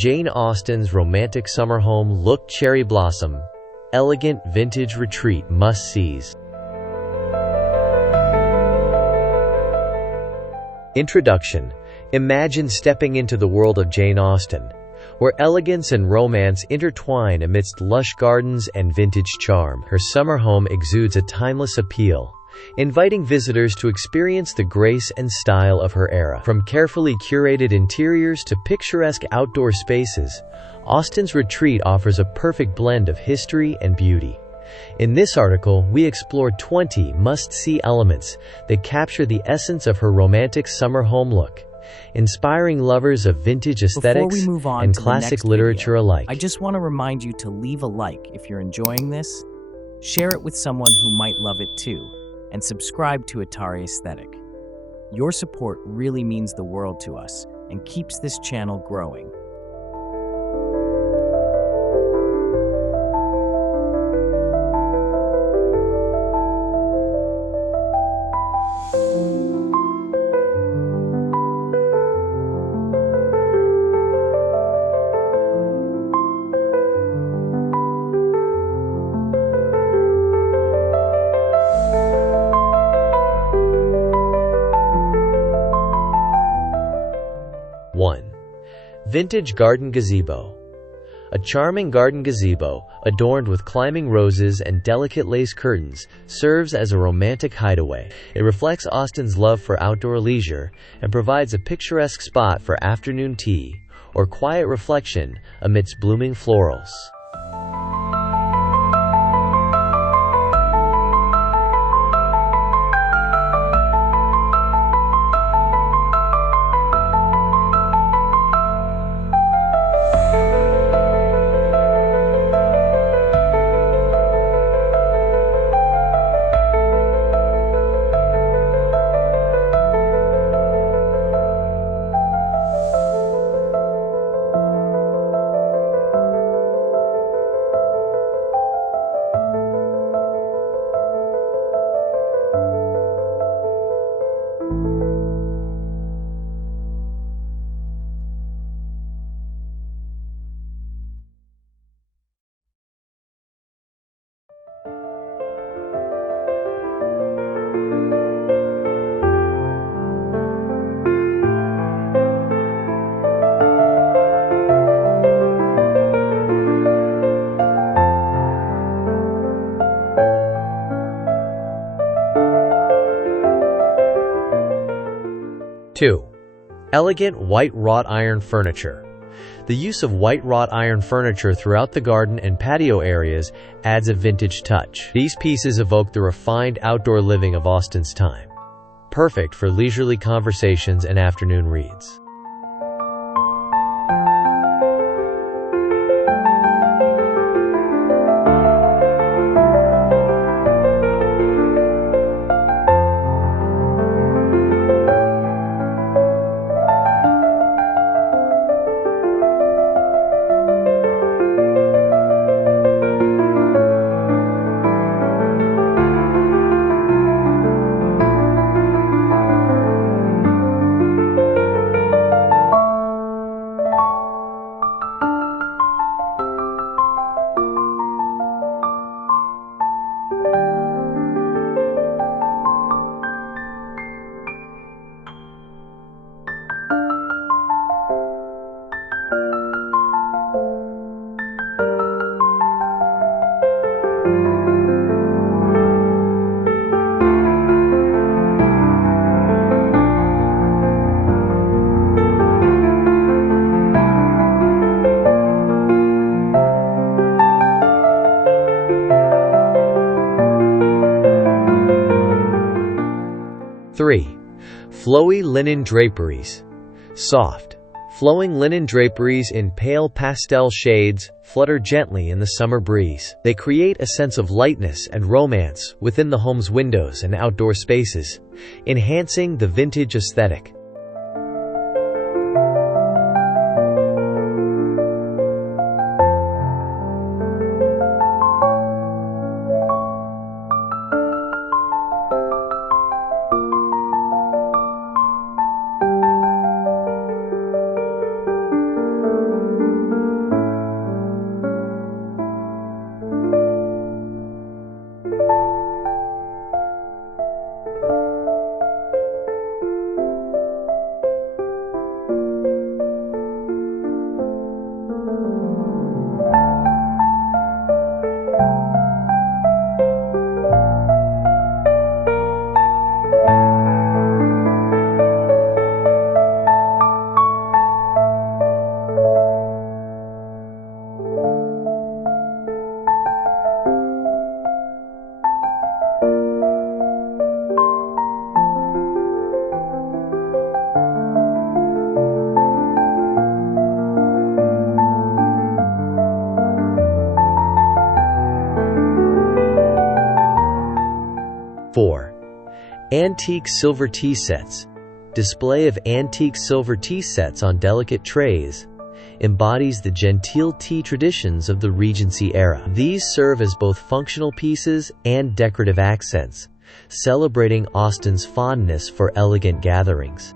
Jane Austen's romantic summer home look cherry blossom. Elegant vintage retreat must-sees. Introduction. Imagine stepping into the world of Jane Austen, where elegance and romance intertwine amidst lush gardens and vintage charm. Her summer home exudes a timeless appeal, inviting visitors to experience the grace and style of her era. From carefully curated interiors to picturesque outdoor spaces, Austen's retreat offers a perfect blend of history and beauty. In this article, we explore 20 must-see elements that capture the essence of her romantic summer home look, inspiring lovers of vintage aesthetics and classic literature alike. I just want to remind you to leave a like if you're enjoying this, share it with someone who might love it too, and subscribe to Atari Aesthetic. Your support really means the world to us and keeps this channel growing. Vintage garden gazebo. A charming garden gazebo, adorned with climbing roses and delicate lace curtains, serves as a romantic hideaway. It reflects Austen's love for outdoor leisure and provides a picturesque spot for afternoon tea or quiet reflection amidst blooming florals. Two. Elegant white wrought iron furniture. The use of white wrought iron furniture throughout the garden and patio areas adds a vintage touch. These pieces evoke the refined outdoor living of Austen's time, perfect for leisurely conversations and afternoon reads. Three. Flowy linen draperies. Soft, flowing linen draperies in pale pastel shades flutter gently in the summer breeze. They create a sense of lightness and romance within the home's windows and outdoor spaces, enhancing the vintage aesthetic. 4. Antique silver tea sets. Display of antique silver tea sets on delicate trays embodies the genteel tea traditions of the Regency era. These serve as both functional pieces and decorative accents, celebrating Austen's fondness for elegant gatherings.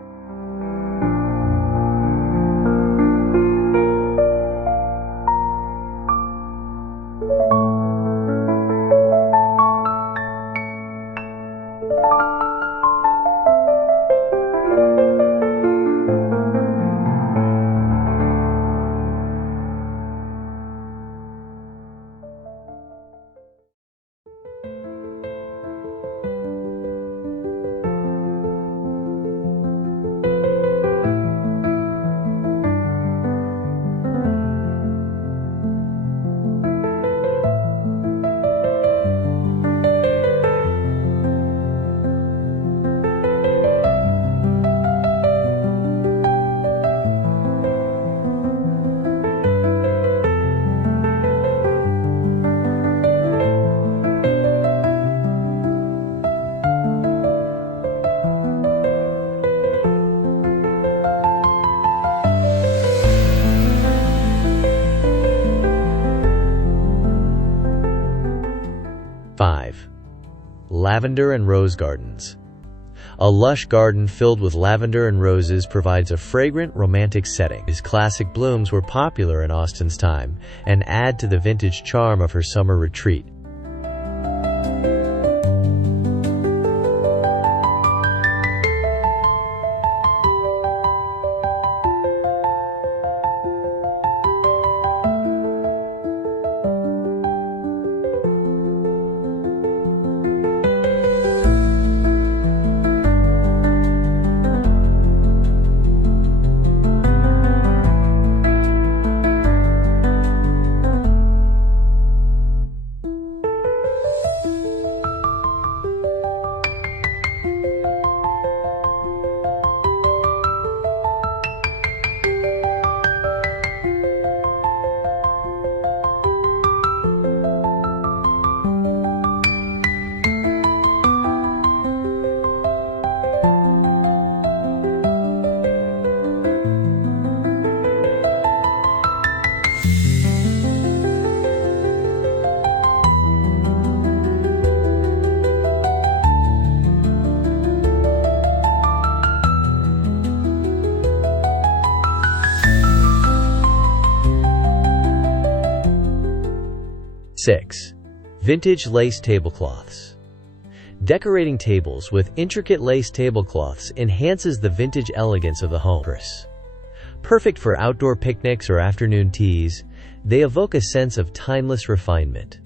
Lavender and rose gardens. A lush garden filled with lavender and roses provides a fragrant, romantic setting. His classic blooms were popular in Austen's time and add to the vintage charm of her summer retreat. Six. Vintage lace tablecloths. Decorating tables with intricate lace tablecloths enhances the vintage elegance of the home. Perfect for outdoor picnics or afternoon teas, they evoke a sense of timeless refinement.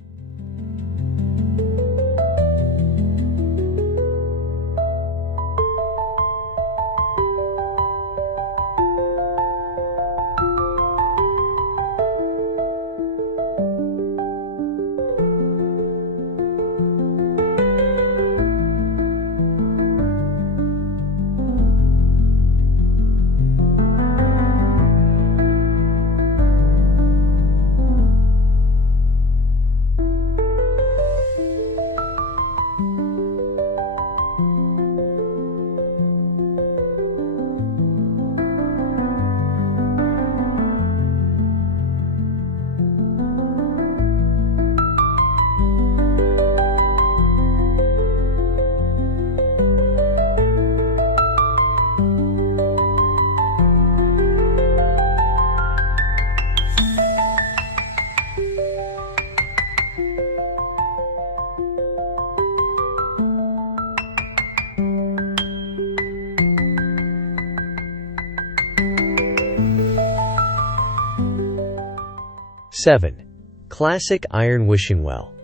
Seven. Classic iron wishing well.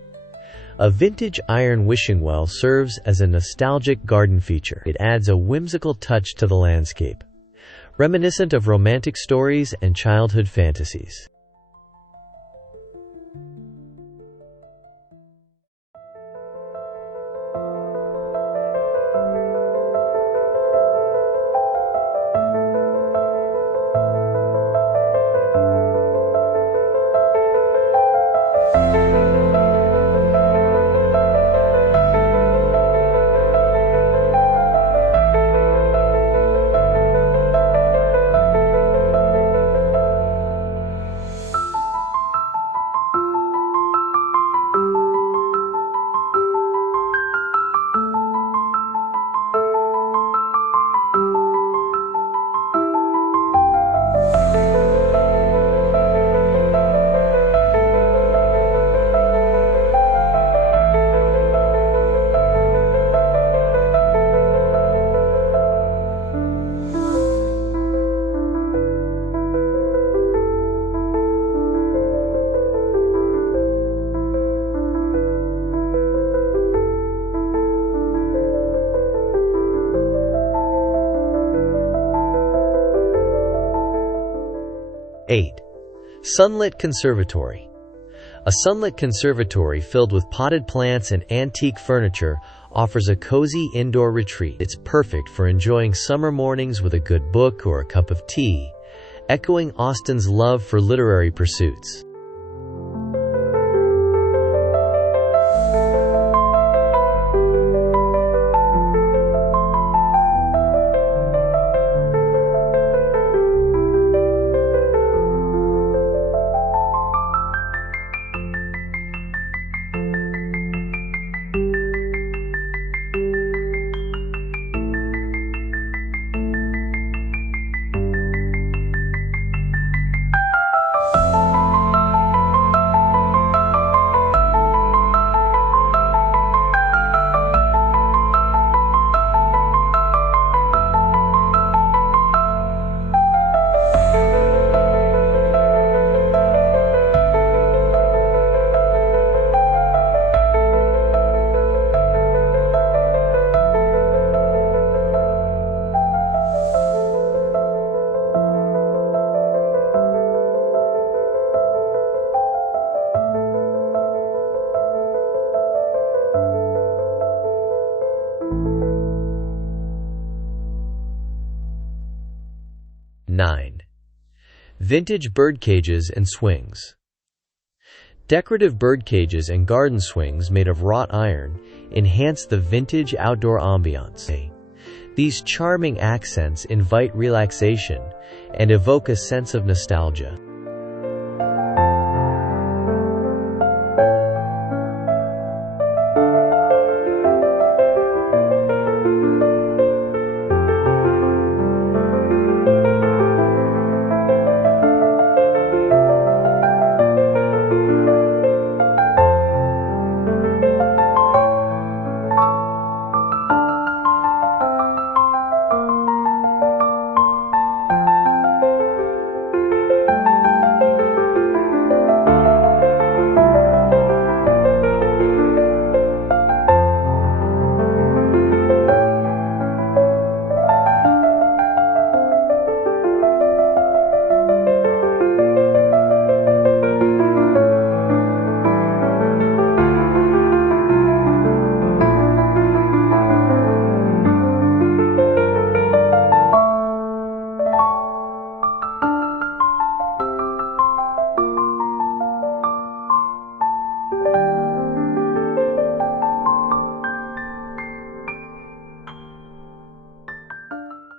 A vintage iron wishing well serves as a nostalgic garden feature. It adds a whimsical touch to the landscape, reminiscent of romantic stories and childhood fantasies. 8. Sunlit Conservatory. A sunlit conservatory filled with potted plants and antique furniture offers a cozy indoor retreat. It's perfect for enjoying summer mornings with a good book or a cup of tea, echoing Austen's love for literary pursuits. Nine. Vintage birdcages and swings. Decorative birdcages and garden swings made of wrought iron enhance the vintage outdoor ambiance. These charming accents invite relaxation and evoke a sense of nostalgia.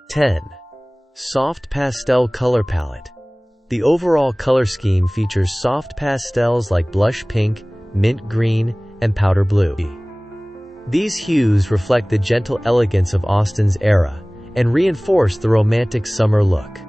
Ten. Soft pastel color palette. The overall color scheme features soft pastels like blush pink, mint green, and powder blue. These hues reflect the gentle elegance of Austen's era and reinforce the romantic summer look.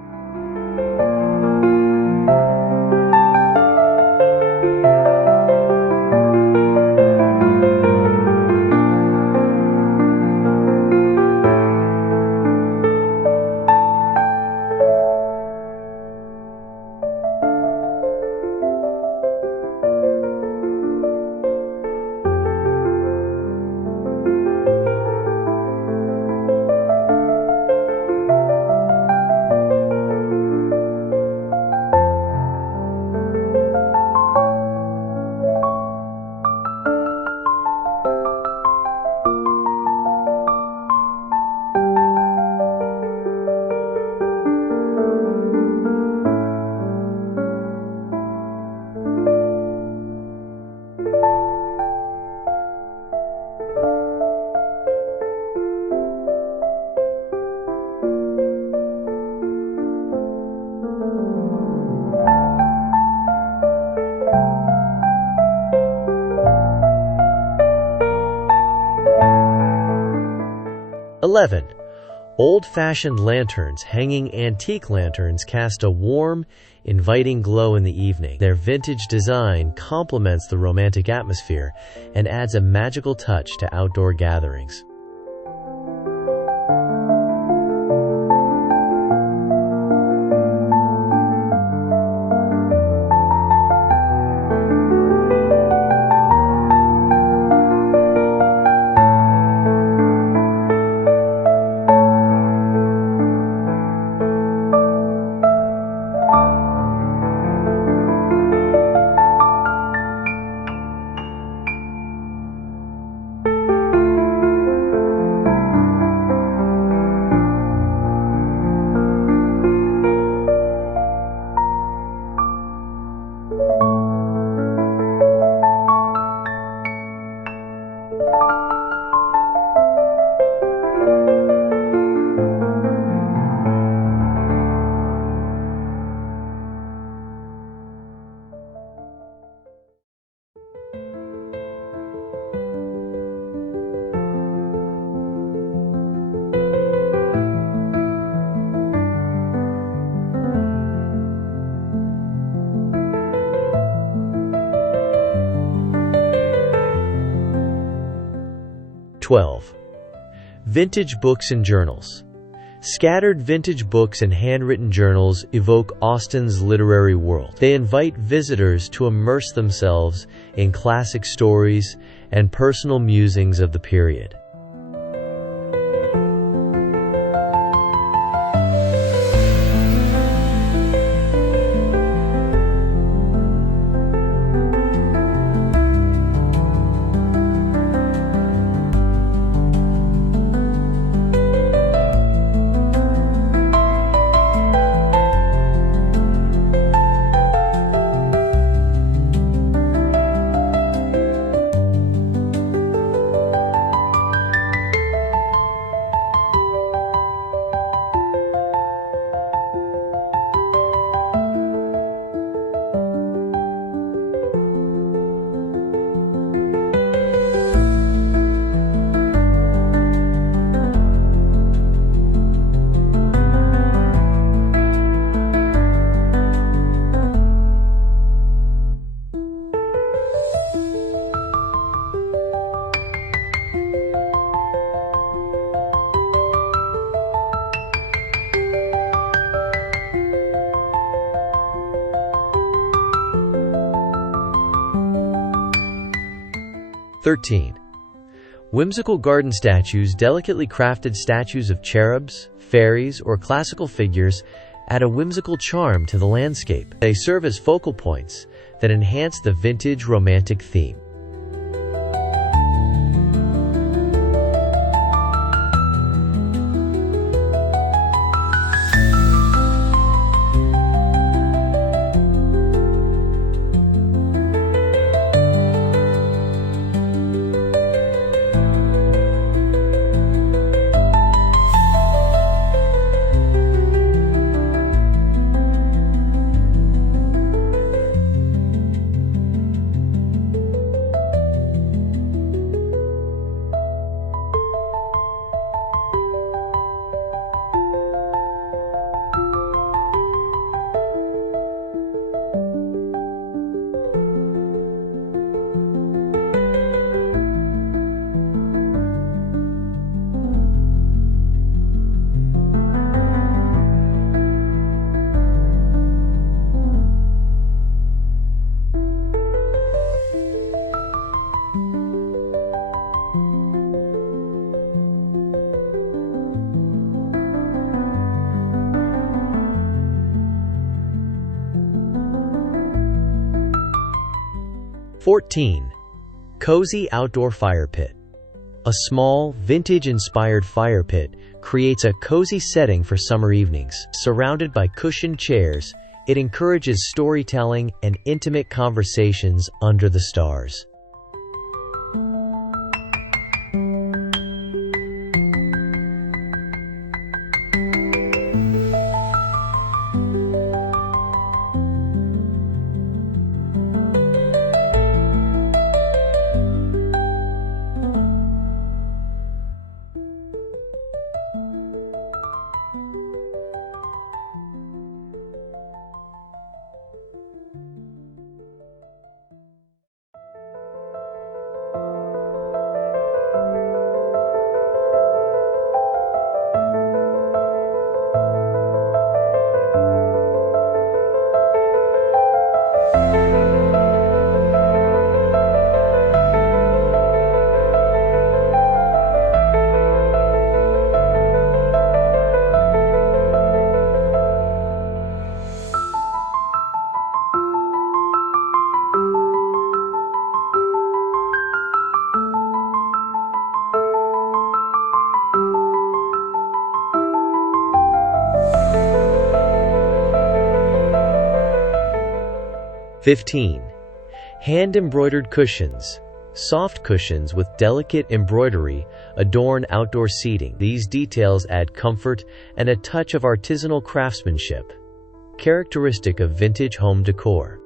Old-fashioned lanterns. Hanging antique lanterns cast a warm, inviting glow in the evening. Their vintage design complements the romantic atmosphere and adds a magical touch to outdoor gatherings. 12. Vintage books and journals. Scattered vintage books and handwritten journals evoke Austen's literary world. They invite visitors to immerse themselves in classic stories and personal musings of the period. (13) Whimsical garden statues. Delicately crafted statues of cherubs, fairies, or classical figures add a whimsical charm to the landscape. They serve as focal points that enhance the vintage romantic theme. (14) Cozy outdoor fire pit. A small, vintage-inspired fire pit creates a cozy setting for summer evenings. Surrounded by cushioned chairs, it encourages storytelling and intimate conversations under the stars. (15) Hand-embroidered cushions. Soft cushions with delicate embroidery adorn outdoor seating. These details add comfort and a touch of artisanal craftsmanship, characteristic of vintage home decor.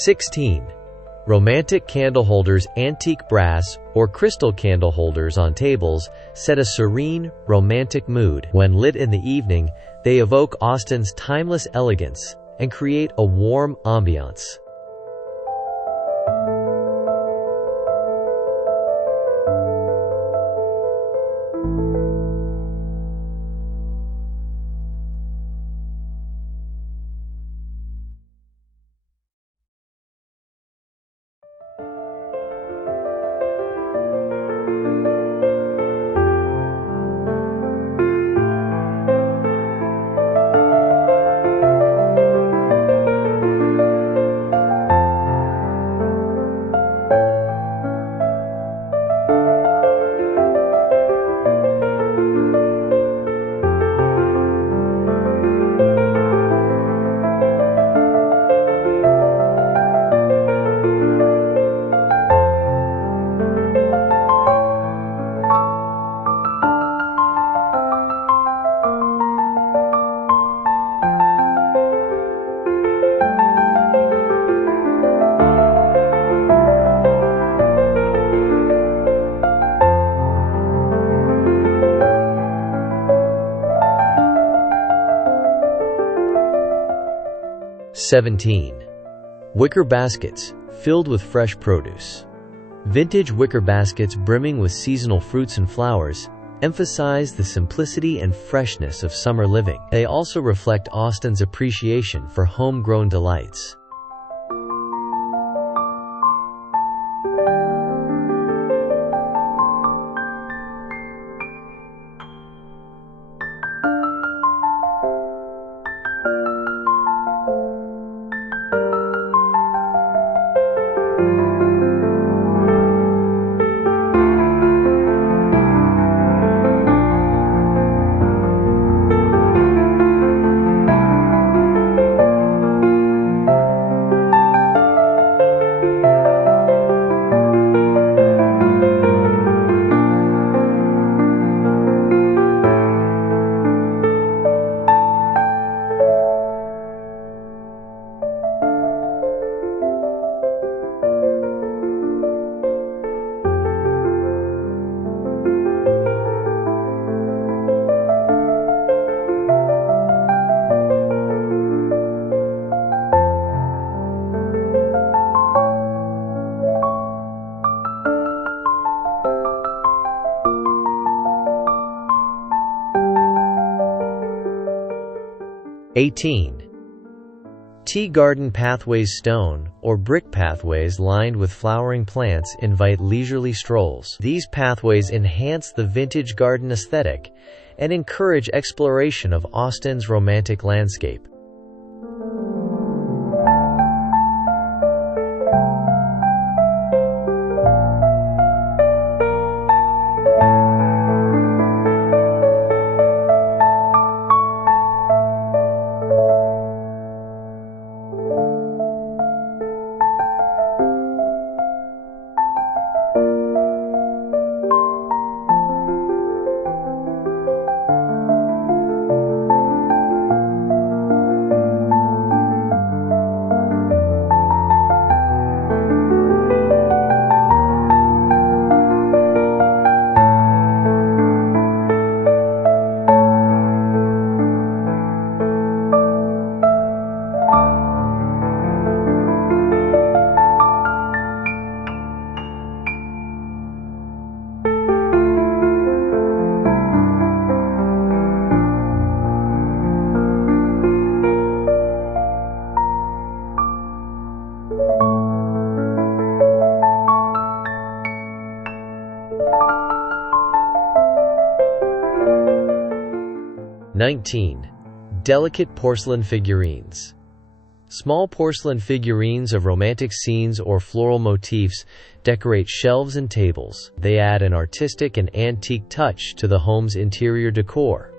16. Romantic candle holders. Antique brass or crystal candle holders on tables set a serene, romantic mood. When lit in the evening, they evoke Austen's timeless elegance and create a warm ambiance. 17. Wicker baskets, filled with fresh produce. Vintage wicker baskets brimming with seasonal fruits and flowers emphasize the simplicity and freshness of summer living. They also reflect Austen's appreciation for homegrown delights. 18. Tea garden pathways. Stone or brick pathways lined with flowering plants invite leisurely strolls. These pathways enhance the vintage garden aesthetic and encourage exploration of Austen's romantic landscape. 19. Delicate porcelain figurines. Small porcelain figurines of romantic scenes or floral motifs decorate shelves and tables. They add an artistic and antique touch to the home's interior decor.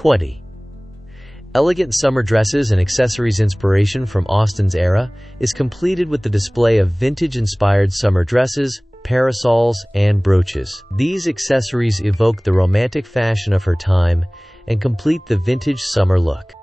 20. Elegant summer dresses and accessories. Inspiration from Austen's era is completed with the display of vintage-inspired summer dresses, parasols, and brooches. These accessories evoke the romantic fashion of her time and complete the vintage summer look.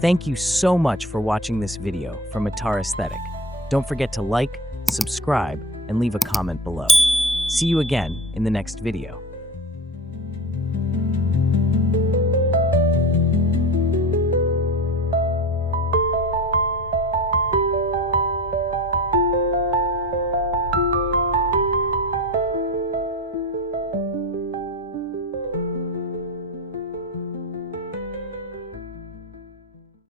Thank you so much for watching this video from Atar Aesthetic. Don't forget to like, subscribe, and leave a comment below. See you again in the next video.